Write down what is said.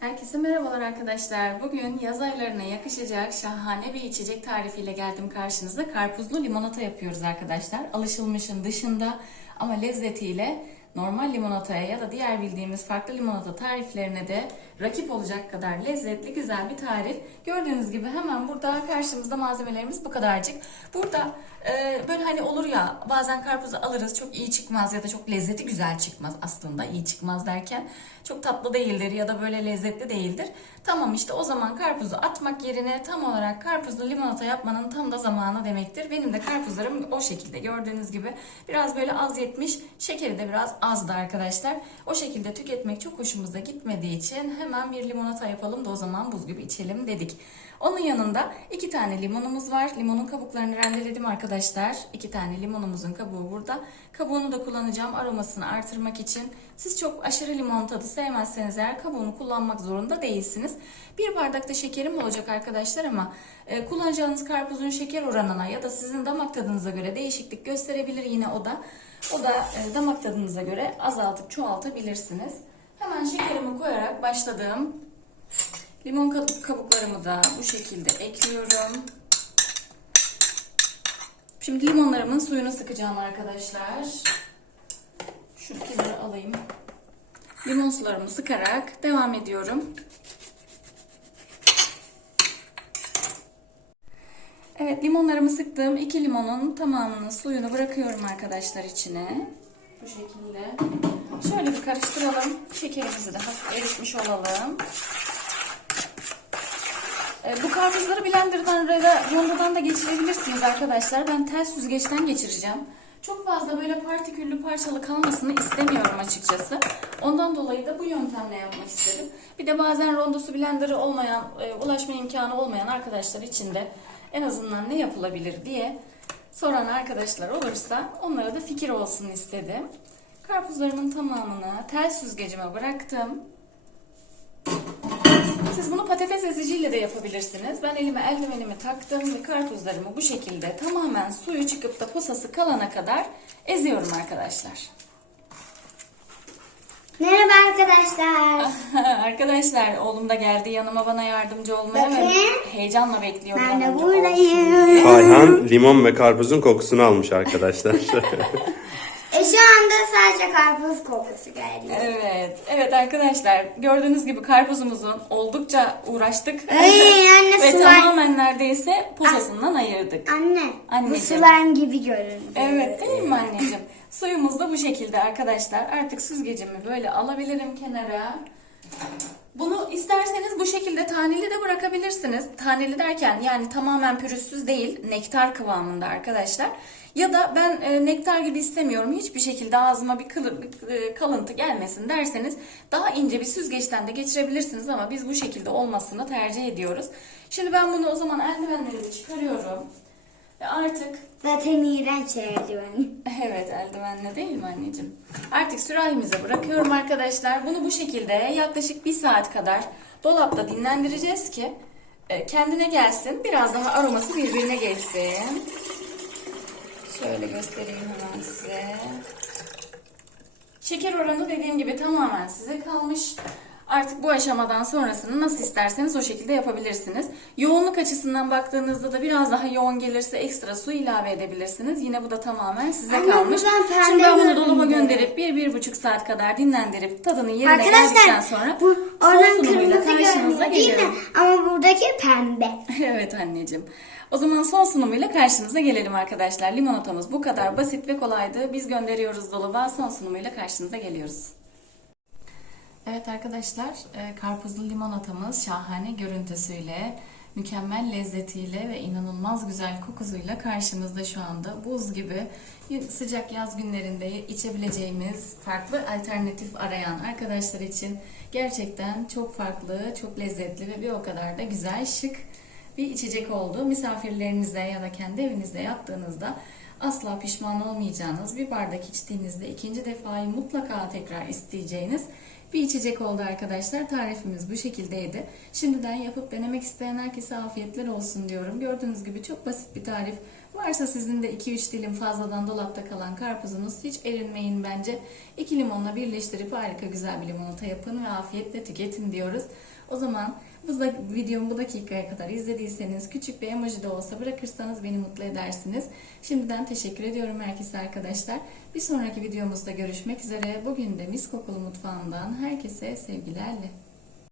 Herkese merhabalar arkadaşlar. Bugün yaz aylarına yakışacak şahane bir içecek tarifiyle geldim karşınıza. Karpuzlu limonata yapıyoruz arkadaşlar. Alışılmışın dışında ama lezzetiyle normal limonataya ya da diğer bildiğimiz farklı limonata tariflerine de rakip olacak kadar lezzetli güzel bir tarif. Gördüğünüz gibi hemen burada karşımızda malzemelerimiz bu kadarcık. Burada e, böyle hani olur ya bazen karpuzu alırız çok iyi çıkmaz ya da çok lezzeti güzel çıkmaz aslında iyi çıkmaz derken çok tatlı değildir ya da böyle lezzetli değildir. Tamam işte o zaman karpuzu atmak yerine tam olarak karpuzlu limonata yapmanın tam da zamanı demektir. Benim de karpuzlarım o şekilde gördüğünüz gibi biraz böyle az yetmiş şekeri de biraz azdı arkadaşlar. O şekilde tüketmek çok hoşumuza gitmediği için hemen bir limonata yapalım da o zaman buz gibi içelim dedik. Onun yanında iki tane limonumuz var. Limonun kabuklarını rendeledim arkadaşlar. İki tane limonumuzun kabuğu burada. Kabuğunu da kullanacağım aromasını artırmak için. Siz çok aşırı limon tadı sevmezseniz eğer kabuğunu kullanmak zorunda değilsiniz. Bir bardak da şekerim olacak arkadaşlar ama e, kullanacağınız karpuzun şeker oranına ya da sizin damak tadınıza göre değişiklik gösterebilir yine o da. O da e, damak tadınıza göre azaltıp çoğaltabilirsiniz. Hemen şekerimi koyarak başladım. Limon kab- kabuklarımı da bu şekilde ekliyorum. Şimdi limonlarımın suyunu sıkacağım arkadaşlar. Şunu kenara alayım. Limon sularımı sıkarak devam ediyorum. Evet limonlarımı sıktım. İki limonun tamamını suyunu bırakıyorum arkadaşlar içine. Bu şekilde. Şöyle bir karıştıralım. Şekerimizi de hafif eritmiş olalım. E, Bu karpuzları blenderdan da rondodan da geçirebilirsiniz arkadaşlar. Ben tel süzgeçten geçireceğim. Çok fazla böyle partiküllü parçalı kalmasını istemiyorum açıkçası. Ondan dolayı da bu yöntemle yapmak istedim. Bir de bazen rondosu blenderı olmayan, e, ulaşma imkanı olmayan arkadaşlar için de en azından ne yapılabilir diye soran arkadaşlar olursa onlara da fikir olsun istedim. Karpuzlarımın tamamını tel süzgecime bıraktım. Siz bunu patates eziciyle de yapabilirsiniz. Ben elime eldivenimi taktım ve karpuzlarımı bu şekilde tamamen suyu çıkıp da posası kalana kadar eziyorum arkadaşlar. Merhaba arkadaşlar. arkadaşlar oğlum da geldi yanıma bana yardımcı olmaya ve heyecanla bekliyorum. Ben de buradayım. diye. Ayhan limon ve karpuzun kokusunu almış arkadaşlar. E şu anda sadece karpuz kokusu geliyor. Evet, evet arkadaşlar gördüğünüz gibi karpuzumuzun oldukça uğraştık. Ay, anne, ve sular- tamamen neredeyse posasından ayırdık. Anne, bu Anneciğim. slime gibi görünüyor. Evet değil mi anneciğim? Suyumuz da bu şekilde arkadaşlar. Artık süzgecimi böyle alabilirim kenara. Bunu isterseniz bu şekilde taneli de bırakabilirsiniz. Taneli derken yani tamamen pürüzsüz değil, nektar kıvamında arkadaşlar. Ya da ben e, nektar gibi istemiyorum, hiçbir şekilde ağzıma bir, kılı- e, kalıntı gelmesin derseniz daha ince bir süzgeçten de geçirebilirsiniz ama biz bu şekilde olmasını tercih ediyoruz. Şimdi ben bunu o zaman eldivenlerimi çıkarıyorum. Ve artık Zaten iğrenç eldiven. Evet eldivenle değil mi anneciğim? Artık sürahimize bırakıyorum arkadaşlar. Bunu bu şekilde yaklaşık bir saat kadar dolapta dinlendireceğiz ki e, kendine gelsin. Biraz daha aroması birbirine geçsin. Şöyle göstereyim hemen size. Şeker oranı dediğim gibi tamamen size kalmış. Artık bu aşamadan sonrasını nasıl isterseniz o şekilde yapabilirsiniz. Yoğunluk açısından baktığınızda da biraz daha yoğun gelirse ekstra su ilave edebilirsiniz. Yine bu da tamamen size Anne, kalmış. pembe Şimdi ben bunu dolaba gönderip bir, bir buçuk saat kadar dinlendirip tadının yerine geldikten Arkadaşlar sonra bu son sunumuyla karşınıza geliyorum. Ama buradaki pembe. evet anneciğim. O zaman son sunumuyla karşınıza gelelim arkadaşlar. Limonatamız bu kadar basit ve kolaydı. Biz gönderiyoruz dolaba. Son sunumuyla karşınıza geliyoruz. Evet arkadaşlar, e, karpuzlu limonatamız şahane görüntüsüyle, mükemmel lezzetiyle ve inanılmaz güzel kokusuyla karşımızda şu anda. Buz gibi sıcak yaz günlerinde içebileceğimiz farklı alternatif arayan arkadaşlar için gerçekten çok farklı, çok lezzetli ve bir o kadar da güzel, şık bir içecek oldu. Misafirlerinize ya da kendi evinizde yaptığınızda asla pişman olmayacağınız, bir bardak içtiğinizde ikinci defayı mutlaka tekrar isteyeceğiniz bir içecek oldu arkadaşlar. Tarifimiz bu şekildeydi. Şimdiden yapıp denemek isteyen herkese afiyetler olsun diyorum. Gördüğünüz gibi çok basit bir tarif. Varsa sizin de 2-3 dilim fazladan dolapta kalan karpuzunuz hiç erinmeyin bence. 2 limonla birleştirip harika güzel bir limonata yapın ve afiyetle tüketin diyoruz. O zaman bu da, videomu bu dakikaya kadar izlediyseniz küçük bir emoji de olsa bırakırsanız beni mutlu edersiniz. Şimdiden teşekkür ediyorum herkese arkadaşlar. Bir sonraki videomuzda görüşmek üzere. Bugün de mis kokulu mutfağımdan herkese sevgilerle.